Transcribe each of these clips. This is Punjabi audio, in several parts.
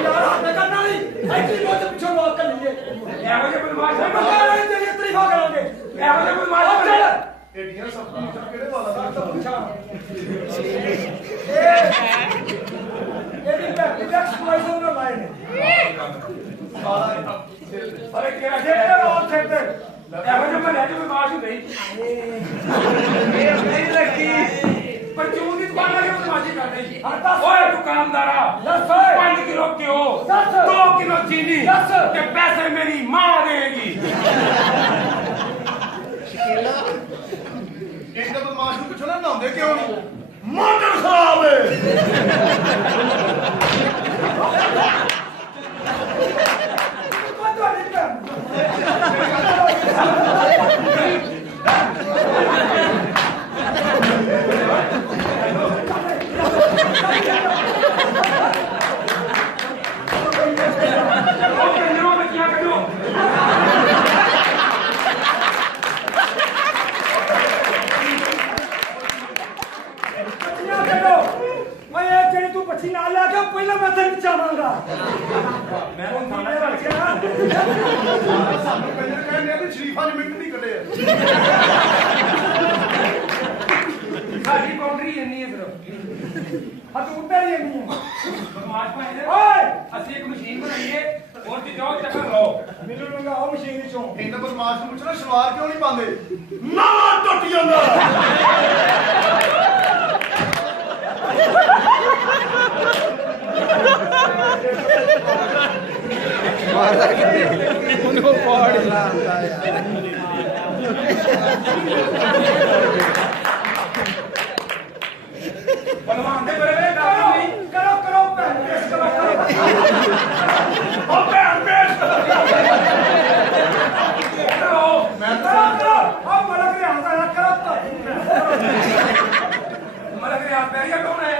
यार हमें करना नहीं ऐसी बहुत पीछे लोग कर लिए ਇਹੋ ਜਿਹੇ ਬਦਮਾਸ਼ मैं बता रहा हूं तेरी तरीफा करोगे ਇਹੋ ਜਿਹੇ ਬਦਮਾਸ਼ चल एडिया सब किहड़े वाला दा अच्छा ये भी टैक्स वाइज ना लाए ने ਅਰੇ ਕਿਹੜਾ जेटे और जेटे ਇਹੋ ਜਿਹੇ ਮਹੱਲੇ 'ਚ ਬਦਮਾਸ਼ ਹੁੰਦੇ ਹੀ ਇਹ ਨਹੀਂ ਲੱਗੀ ਪਰਚੂਨ ਦੀ ਦੁਕਾਨ ਵਾਲੇ ਬਦਮਾਸ਼ੀ ਕਰਦੇ ਸੀ ਹਾਂ, ਦੱਸ। ਓਏ ਦੁਕਾਨਦਾਰਾ ਦੱਸ ਓਏ। 5 ਕਿਲੋ ਘਿਓ ਦੱਸ। 2 ਕਿਲੋ ਚੀਨੀ ਦੱਸ। ਤੇ ਪੈਸੇ ਮੇਰੀ ਮਾਂ ਦੇਗੀ एक तो बदमाश ਨੂੰ ਪੁੱਛੋ ਨਾ ਨਹਾਉਂਦੇ ਕਿਉਂ ਨਹੀਂ ਮੋਟਰ ਖਰਾਬ ਹੈ मैं तो नहीं कर ਉਹ ਕੰਨੋਂ ਬੱਚੀਆਂ ਕੱਢੋ बच्चियां करो मैं ये जेडी तू बच्ची ना ला के पहले मैं तेरे चाहांगा मैं तो थाने रख के ना ਸਾਨੂੰ ਕੰਜਰ ਕਹਿੰਦੇ ਆ ਵੀ ਸ਼ਰੀਫਾਂ ਨੇ ਮਿੰਟ ਨਹੀਂ ਕੱਢੇ ਸਾਡੀ ਬਾਉਂਡਰੀ ਇੰਨੀ ਹੈ ਸਿਰਫ हां तू उधर ही नहीं है ਬਦਮਾਸ਼ ਭਾਈ ਨੇ ओए ਅਸੀਂ ਇੱਕ ਮਸ਼ੀਨ ਬਣਾਈ ਹੈ ਹੋਰ ਤੇ ਜਾਓ ਚੱਕਰ ਲਾਓ ਮੈਨੂੰ ਲੰਗਾ ਉਹ ਮਸ਼ੀਨ ਵਿੱਚੋਂ ਇੱਕ ਤਾਂ ਬਦਮਾਸ਼ ਨੂੰ ਪੁੱਛਣਾ ਸ਼ਲਵਾਰ ਕਿਉਂ ਨਹੀਂ ਪਾਉਂਦੇ ਨਵਾਂ ਟੁੱਟ ਜਾਂਦਾ ਉਹਨੂੰ ਪਾੜ ਲਾਉਂਦਾ ਯਾਰ ਬਲਵਾਨ ਦੇ ਬਰੇ ਕੰਮ ਨਹੀਂ करो करो पैन पेश करो ਉਹ ਭੈਣ ਬੇਸ ਕਰੋ ਮੈਂ करो करो हां मलक रे हां करो तो ਮਲਕ ਰਿਆ ਪੈਰੀਆ ਕੌਣ ਹੈ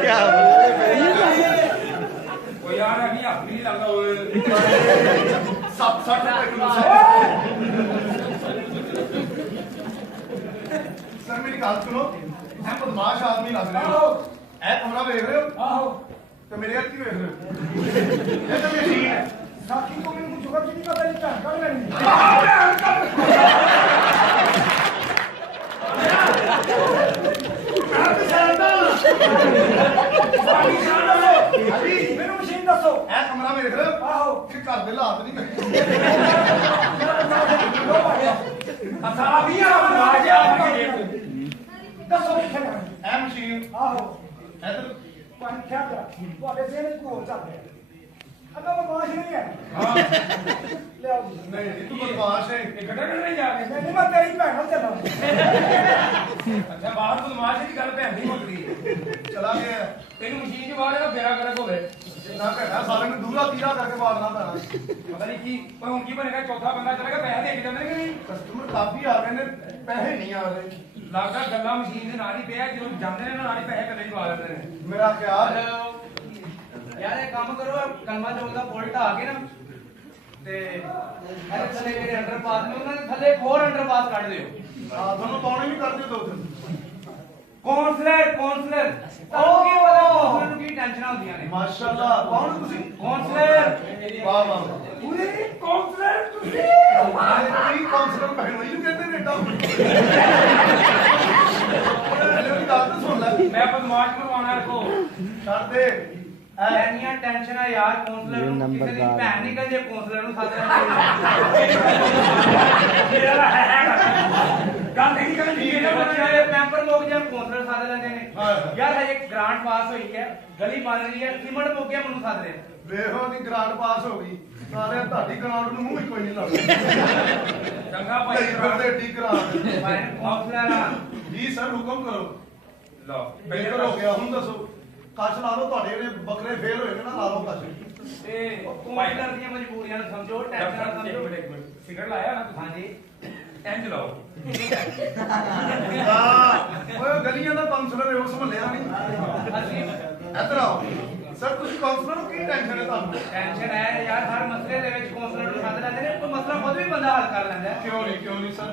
क्या ਉਹ ਯਾਰ ਅਭੀ ਹੱਥ ਵੀ ਨਹੀਂ ਲੱਗਦਾ ਓਏ ਸੱਤ 60 ਰੁਪਏ ਕਿਲੋ ਸਰ ਮੇਰੀ ਗੱਲ ਸੁਣੋ ਤੁਸੀਂ ਬਦਮਾਸ਼ ਆਦਮੀ ਲੱਗ ਰਹੇ ਹੋ ਇਹ ਕਮਰਾ ਵੇਖ ਰਹੇ ਹੋ आहो ਤੇ ਮੇਰੇ ਹੱਥ ਕੀ ਵੇਖ ਰਹੇ ਹੋ ਇਹ ਤਾਂ ਮਸ਼ੀਨ ਹੈ साथी को मैंने कुछ जुगाड़ नहीं पता नहीं क्या कर लेनी मेनू मशीन दसो ਇਹ ਕਮਰਾ ਵੇਖ ਰਹੇ ਹੋ आहो ਕਿ ਘਰ ਦੇ ਹਾਲਾਤ ਨਹੀਂ ਵੇਖ ਅਸਾ ਵੀ ਆ ਬਦਮਾਸ਼ ਆ ਕੇ दसो किथे है ਇਹ ਮਸ਼ੀਨ आहो ਇੱਧਰ पानी क्या कर ਤੁਹਾਡੇ ਸੇਨੇ ਕੋ ਚੱਲ ਰਿਹਾ ਅੱਗਾ ਬਦਮਾਸ਼ ਨਹੀਂ ਹੈ ਹਾਂ ਲੈ ਆਓ ਜੀ ਨਹੀਂ ਤੂੰ ਬਦਮਾਸ਼ ਹੈ ਇਹ ਗੱਡਾ ਕੱਢਣੇ ਜਾ ਕੇ ਨਹੀਂ ਮੈਂ ਤੇਰੀ ਭੈਣ ਨਾਲ ਚੱਲਾਂ ਅੱਛਾ ਬਾਹਰ ਬਦਮਾਸ਼ ਦੀ ਗੱਲ ਭੈਣ ਨਹੀਂ ਮੁੱਕਦੀ ਚਲਾ ਗਿਆ ਤੈਨੂੰ ਮਸ਼ੀਨ 'ਚ ਬਾਹਰ ਇਹਦਾ ਫੇਰਾ ਕਰਕ ਹੋਵੇ ਜਿੰਨਾ ਘਟਾ ਸਾਰਿਆਂ ਨੂੰ ਦੂਰਾ ਤੀਰਾ ਕਰਕੇ ਮਾਰਨਾ ਪੈਣਾ ਪਤਾ ਨਹੀਂ ਕੀ ਪਰ ਹੁਣ ਕੀ ਬਣੇਗਾ ਚੌਥਾ ਬੰਦਾ ਚਲੇਗਾ ਪੈਸੇ ਦੇ ਕੇ ਜਾਂਦੇ ਨੇ ਕਿ ਨਹੀਂ ਕਸਟਮਰ ਕਾਫੀ ਆ ਗਏ ਨੇ ਪੈਸੇ ਨਹੀਂ ਆ ਰਹੇ ਲੱਗਦਾ ਗੱਲਾਂ ਮਸ਼ੀਨ ਦੇ ਨਾਲ ਹੀ ਪਿਆ ਜਦੋਂ ਜਾਂਦੇ ਨੇ ਨਾਲ ਹੀ ਪੈਸੇ ਕੱਲੇ ਹੀ ਪਾ ਦਿੰਦੇ ਨੇ ਮੇਰਾ ਖਿਆਲ ਯਾਰ ਇਹ ਕੰਮ ਕਰੋ ਕਲਮਾ ਚੌਕ ਦਾ ਪੁਲ ਢਾ ਕੇ ਨਾ ਤੇ ਇਹਦੇ ਥੱਲੇ ਜਿਹੜੇ ਅੰਡਰਪਾਸ ਨੇ ਉਹਨਾਂ ਦੇ ਥੱਲੇ ਇੱਕ ਹੋਰ ਅੰਡਰਪਾਸ ਕੱਢ ਦਿਓ ਆ ਤੁਹਾਨੂੰ ਪਾਉਣੇ ਵੀ ਕਰਦੇ ਦੋ ਦਿਨ ਕਾਉਂਸਲਰ ਕਾਉਂਸਲਰ ਤੁਹਾਨੂੰ ਕੀ ਪਤਾ ਕਾਉਂਸਲਰ ਨੂੰ ਕੀ ਟੈਨਸ਼ਨਾਂ ਹੁੰਦੀਆਂ ਨੇ ਮਾਸ਼ਾਅੱਲਾ ਕੌਣ ਤੁਸੀਂ ਕਾਉਂਸਲਰ ਵਾਹ ਵਾਹ ਪੂਰੇ ਕਾਉਂਸਲਰ ਤੁਸੀਂ ਕੀ ਕਾਉਂਸਲਰ ਭੈਣੋ ਇਹਨੂੰ ਕਹਿੰਦੇ ਨੇ ਏਡਾ ਇਹਨੂੰ ਗੱਲ ਤਾਂ ਸੁਣ ਲੈ ਮੈਂ ਬਦਮਾਸ਼ ਮਰਵਾਉਣਾ ਰੱਖੋ ਛੱਡ ਦੇ ਐਨੀਆਂ ਟੈਨਸ਼ਨਾਂ ਯਾਰ ਕਾਉਂਸਲਰ ਨੂੰ ਕਿਸੇ ਦੀ ਭੈਣ ਨਿਕਲ ਜੇ ਕਾਉਂਸਲਰ ਨੂੰ ਸੱਦ ਲੈਣਾ ਗੱਲ ਨਹੀਂ ਕਰਨੀ ਇਹ ਬੱਚਿਆਂ ਦੇ ਪੈਂਪਰ ਲੋਕ ਜਾਂ ਕਾਉਂਸਲਰ ਸੱਦ ਲੈਂਦੇ ਨੇ ਹਾਂ। ਯਾਰ ਹਜੇ ਗ੍ਰਾਂਟ ਪਾਸ ਹੋਈ ਹੈ ਗਲੀ ਬਣ ਰਹੀ ਹੈ ਸਿਮਟ ਮੁੱਕਿਆ ਮੈਨੂੰ ਸੱਦ ਰਹੇ ਵੇਖੋ ਦੀ ਗ੍ਰਾਂਟ ਪਾਸ ਹੋ ਗਈ ਸਾਰੇ ਤੁਹਾਡੀ ਗ੍ਰਾਂਟ ਨੂੰ ਮੂੰਹ ਹੀ ਕੋਈ ਨਹੀਂ ਲੱਗਦਾ ਚੰਗਾ ਭਾਈ ਲਈ ਫਿਰਦੇ ਡੀ ਗ੍ਰਾਂਟ ਮੈਂ ਕਾਉਂਸਲਰ ਆ ਜੀ ਸਰ ਹੁਕਮ ਕਰੋ ਲਓ ਬੇਕਰ ਹੋ ਗਿਆ ਹੁਣ ਦੱਸੋ ਕੱਚ ਲਾ ਲਓ ਤੁਹਾਡੇ ਜਿਹੜੇ ਬੱਕਰੇ ਫੇਲ ਹੋਏ ਨੇ ਨਾ ਲਾ ਲਓ ਕੱਚ ਤੇ ਕਾਉਂਸਲਰ ਦੀਆਂ ਮਜਬੂਰੀਆਂ ਨੂੰ ਸਮਝੋ ਟੈਨਸ਼ਨ ਨਾ ਸਮਝੋ ਇੱਕ ਮਿੰਟ ਸਿਗਰਟ ਲਾਇਆ ਨਾ ਤੁਸੀਂ ਹਾਂਜੀ ਇੰਜ ਲਾਓ ਓਏ ਗਲੀਆਂ ਦਾ ਕਾਉਂਸਲਰ ਹੈ ਉਸ ਮਹੱਲਿਆ ਨਹੀਂ ਅਸੀਂ ਇੱਧਰ ਆਓ ਸਰ ਤੁਸੀਂ ਕਾਉਂਸਲਰ ਨੂੰ ਕੀ ਟੈਨਸ਼ਨ ਹੈ ਤੁਹਾਨੂੰ ਟੈਨਸ਼ਨ ਹੈ ਯਾਰ ਹਰ ਮਸਲੇ ਦੇ ਵਿੱਚ ਕਾਉਂਸਲਰ ਨੂੰ ਸੱਦ ਲੈਂਦੇ ਨੇ ਕੋਈ ਮਸਲਾ ਖੁਦ ਵੀ ਬੰਦਾ ਹੱਲ ਕਰ ਲੈਂਦਾ ਹੈ ਕਿਉਂ ਨਹੀਂ ਸਰ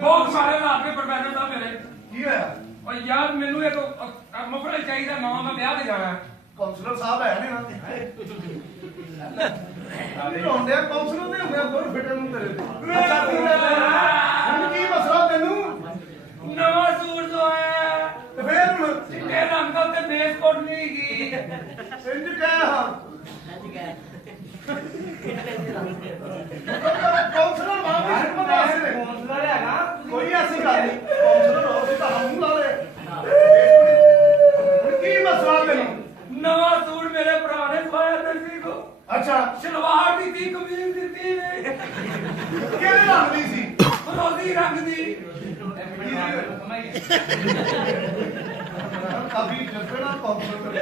ਬਹੁਤ ਸਾਰੇ ਹਾਲਾਤ ਨੇ ਪ੍ਰੋਫੈਸਰ ਸਾਹਿਬ ਮੇਰੇ ਕੀ ਹੋਇਆ ਓ ਯਾਰ ਮੈਨੂੰ ਇੱਕ ਮਫਲਰ ਚਾਹੀਦਾ ਨਵਾਂ, ਮੈਂ ਵਿਆਹ ਤੇ ਜਾਣਾ। ਕਾਉਂਸਲਰ ਸਾਹਿਬ ਹੈ ਨੇ ਨਾ ਨਹੀਂ ਹੁੰਦੇ ਕਾਉਂਸਲਰ ਦੇ ਹੁੰਦੇ ਬਹੁਤ ਫਿੱਟੇ ਨੂੰ ਤੇਰੇ ਤੇ ਅੱਛਾ ਹੁਣ ਕੀ ਮਸਲਾ ਤੈਨੂੰ ਨਵਾਂ ਸੂਟ ਜੋ ਆਇਆ ਤੇ ਫੇਰ ਹੁਣ ਚਿੱਟੇ ਰੰਗ ਦਾ ਤੇ ਬੇਸ ਕੋਟ ਨਹੀਂ ਗਈ। ਇੰਜ ਕਹਿ ਹਾਂ ਕਾਉਂਸਲਰ ਮਾਂ ਦੀ ਖਿਦਮਤ ਵਾਸਤੇ ਕੌਂਸਲਰ ਹੈਗਾ ਕੋਈ ਐਸੀ ਗੱਲ ਨਹੀਂ ਕਾਉਂਸਲਰ ਹੋ ਸੀ ਤਾਂ ਹਮ ਲਾ ਲੈ ਹੁਣ ਕੀ ਮਸਲਾ ਤੈਨੂੰ ਨਵਾਂ ਸੂਟ ਮੇਰੇ ਭਰਾ ਨੇ ਸਵਾਇਆ ਦਰਜੀ ਕੋ। ਅੱਛਾ ਸਲਵਾਰ ਦਿੱਤੀ, ਕਮੀਜ਼ ਦਿੱਤੀ ਨੇ, ਕਿਹੜੇ ਰੰਗ ਦੀ ਸੀ ਰੋਜ਼ੀ ਰੰਗ ਦੀ। ਕਾਫੀ ਜੱਫੜਾ ਕਾਉਂਸਲਰ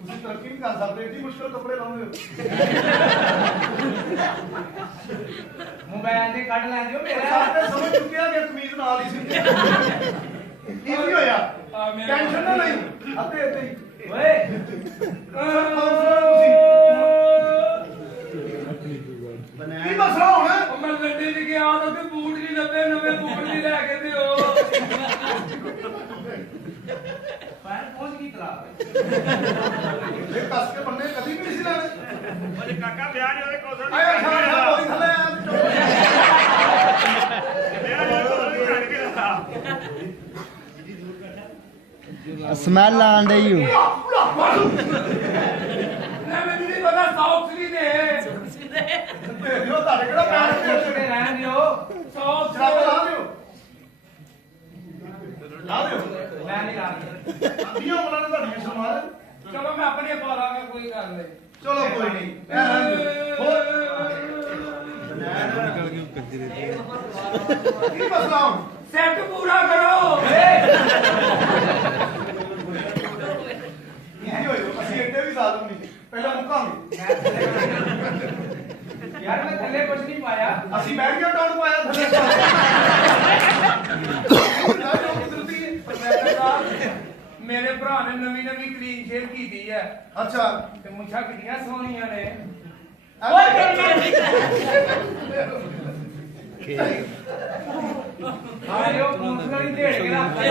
ਤੁਸੀਂ ਤਰੱਕੀ ਨਹੀਂ ਕਰ ਸਕਦੇ ਏਡੀ ਮੁਸ਼ਕਲ ਕੱਪੜੇ ਲਾਉਂਦੇ ਹੋ ਮੋਬਾਈਲ ਤੇ ਕੱਢ ਲੈਂਦੇ ਹੋ ਮੇਰਾ ਸਾਡੇ ਸਮਝ ਚੁੱਕਿਆ ਕਿ ਕਮੀਜ਼ ਨਾਲ ਹੀ ਸੀ ਕੀ ਹੋਇਆ ਟੈਨਸ਼ਨ ਨਾ ਲਈ ਅੱਤੇ ਅੱਤੇ ਹੀ ਓਏ ਕੀ ਮਸਲਾ ਹੋਣਾ ਉਹ ਮੈਂ ਗੱਡੀ 'ਚ ਗਿਆ ਤਾਂ ਤੇ ਬੂਟ ਨਹੀਂ ਲੱਭੇ, ਨਵੇਂ ਬੂਟ ਨਹੀਂ ਲੈ ਕੇ ਦਿਓ। ਫਾਇਰ ਪਹੁੰਚ ਗਈ ਤਲਾ ਇਹ ਕੱਸ ਕੇ ਬੰਨੇ ਕਦੀ ਵੀ ਨਹੀਂ ਸੀ ਲੈਣੇ ਓਏ ਕਾਕਾ ਵਿਆਹ ਨਹੀਂ ਉਹਦੇ ਕੋਲ ਆਏ ਅੱਛਾ ਕੋਈ ਥੱਲੇ ਆ ਸਮੈਲ ਆਣ ਡਈ ਓ ਨਾ ਮੈਨੂੰ ਨਹੀਂ ਪਤਾ ਸਾਊਥ ਦੀ ਦੇ ਦੇਖਿਓ ਤੁਹਾਡੇ ਕਿਹੜਾ ਪੈਰ ਤੇ ਤੇ ਰਹਿਣ ਦਿਓ ਸਾਊਥ ਜਰਾਬ ਲਾ ਦਿਓ ਲਾ ਦਿਓ ਮੈਂ ਨਹੀਂ ਕਰਦਾ ਦੀਆਂ ਉਹਨਾਂ ਨੇ ਤੁਹਾਡੀਆਂ ਸਮਾਰ ਚਲੋ ਮੈਂ ਆਪਣੀ ਪਾ ਲਾਂਗਾ, ਕੋਈ ਗੱਲ ਨਹੀਂ। ਚਲੋ ਕੋਈ ਨਹੀਂ ਹੋਰ ਕੀ ਮਸਲਾ ਹੁਣ ਸੈੱਟ ਪੂਰਾ ਕਰੋ। ਕੀ ਹੋਇਆ ਅਸੀਂ ਇੱਡੇ ਵੀ ਜ਼ਾਲਮ ਨਹੀਂ ਪਹਿਲਾਂ ਮੁੱਕਾਂਗੇ ਯਾਰ ਮੈਂ ਥੱਲੇ ਕੁਝ ਨਹੀਂ ਪਾਇਆ ਅਸੀਂ ਬੈਠ ਕੇ ਡਾਊਨ ਪਾਇਆ ਥੱਲੇ ਮੇਰੇ ਭਰਾ ਨੇ ਨਵੀਂ ਕਲੀਨ ਸ਼ੇਵ ਕੀਤੀ ਹੈ ਅੱਛਾ ਤੇ ਮੁੱਛਾਂ ਕਿੰਨੀਆਂ ਸੋਹਣੀਆਂ ਨੇ। ਹਾਂ ਜੋ ਕੌਂਸਲਰ ਹੀ ਢੇੜ ਕੇ ਰੱਖਦਾ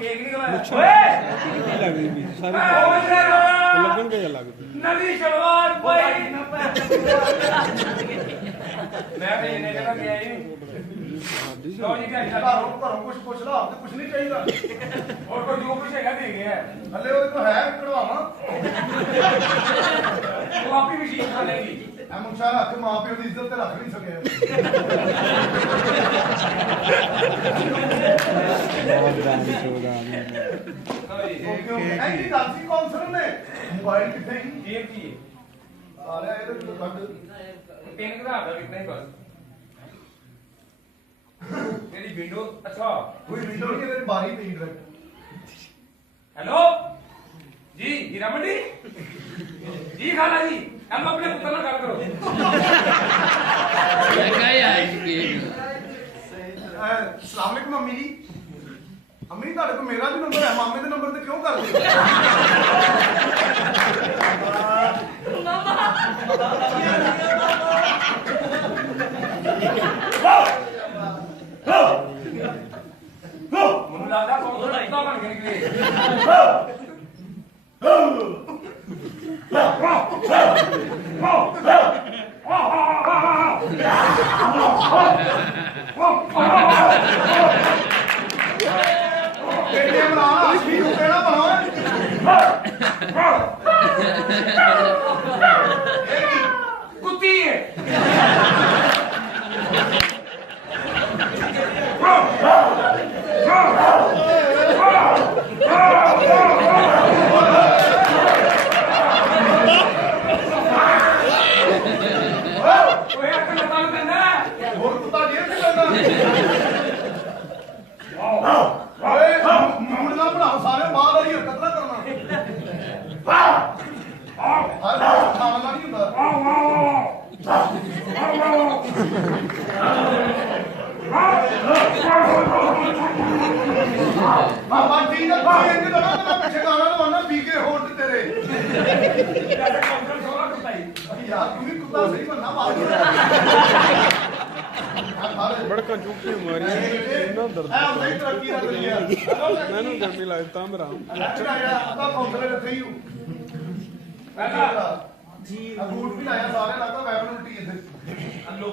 ਕੇਕ ਨਹੀਂ ਖਵਾਇਆ। ਓਏ ਲੱਗਦੀ ਵੀ ਸਾਰੇ ਲੱਗਣਗੇ ਜਾਂ ਲੱਗਦੀ ਨਵੀਂ ਸ਼ਲਵਾਰ ਪਾਈ। ਮੈਂ ਵੀ ਇਹਨੇ ਜਗ੍ਹਾ ਗਿਆ ਹੀ ਨਹੀਂ। ਲੋ ਜੀ ਕੀ ਘਰੋਂ ਕੁਝ ਪੁੱਛ ਲਾ ਤੇ ਕੁਝ ਨਹੀਂ ਚਾਹੀਦਾ ਹੋਰ ਕੋਈ ਜੋ ਕੁਛ ਹੈਗਾ ਦੇ ਗਿਆ। ਹਲੇ ਉਹਦੇ ਕੋਲ ਹੈ ਕਢਵਾਵਾਂ ਉਹ ਆਪਣੀ ਮਸ਼ੀਨ ਖਾ ਲੇਗੀ। ਐ ਮੁੱਛਾਂ ਰੱਖ ਕੇ ਮਾਂ ਪਿਓ ਦੀ ਇੱਜ਼ਤ ਤੇ ਰੱਖ ਨਹੀਂ ਸਕਿਆ ਬਹੁਤ ਦਾਨੀ ਚੋਦਾ ਐ ਕੀ ਗੱਲ ਸੀ ਕਾਉਂਸਲਰ ਨੇ ਮੋਬਾਈਲ ਕਿੱਥੇ ਸੀ ਜੇਬ ਕੀ ਆ ਲਿਆ ਇਹਦੇ ਕੋਲ ਕੱਢ ਤਿੰਨ ਘਰ ਦਾ ਵਿਕਣਾ ਹੀ ਬਸ। ਮੇਰੀ ਵਿੰਡੋ ਅੱਛਾ ਕੋਈ ਵਿੰਡੋ ਨਹੀਂ ਇਹਦੇ ਬਾਰੀ ਪਈ ਡਾਇਰੈਕਟ हेलो जी हीरा मंडी जी खाला जी हम अपने पुत्र ਨਾਲ ਗੱਲ ਕਰੋ। अस्सलाम वालेकुम अम्मी जी अम्मी ਤੁਹਾਡੇ ਕੋਲ ਮੇਰਾ ਵੀ ਨੰਬਰ ਹੈ ਮਾਮੇ ਦੇ ਨੰਬਰ ਤੇ ਕਿਉਂ ਕਰਦੇ ਮੈਨੂੰ ਲੱਗਦਾ ਕੌਣ ਦਾ ਬਣ ਕੇ ਨਿਕਲੇ। ਬੇਟੇ ਬਣਾ ਅਸ਼ਮੀ ਨੂੰ ਕਿਹੜਾ ਬਣਾ ਕੁੱਤੀ ਹੈ। ਓਏ ਅਕਲ ਲਗਾਉਣ ਪੈਂਦਾ। ਹੋਰ ਕੁੱਤਾ ਜੇਬ ਚ ਪੈਂਦਾ ਓਏ ਮੂਡ ਨਾ ਬਣਾਓ ਸਾਰੇ ਮਾਂ ਵਾਲੀ ਹਰਕਤ ਨਾ ਕਰਨਾ ਹਰ ਕੋਈ ਖਾਣਾ ਨਹੀਂ ਹੁੰਦਾ ਬਾਬਾ ਜੀ ਦਾ ਕੋਈ ਇੰਜ ਬਣਾ ਤੇ ਮੈਂ ਪਿੱਛੇ ਗਾਣਾ ਲਵਾਉਣਾ ਪੀ ਕੇ ਹੋਟ ਤੇਰੇ ਵੈਸੇ ਕੌਂਸਲ ਸੋਹਣਾ ਕੁੱਤਾ ਹੀ। ਯਾਰ ਤੂੰ ਵੀ ਕੁੱਤਾ ਸਹੀ ਬੰਦਾ ਮਾਰ ਬੜਕਾ ਚੁੱਕੀ ਮਾਰੀਆਂ ਇੰਨਾ ਦਰਦ ਐ ਹੁੰਦਾ ਹੀ ਤਰੱਕੀ ਦਾ ਦੁਨੀਆ ਮੈਨੂੰ ਗਰਮੀ ਲੱਗਦਾ ਮੇਰਾ ਅੱਧਾ ਕਾਉਂਟਰ ਇੱਥੇ ਹੀ ਪਹਿਲਾਂ ਜੀ ਬੂਟ ਵੀ ਲਾਇਆ ਸਾਰੇ ਲੱਗਾ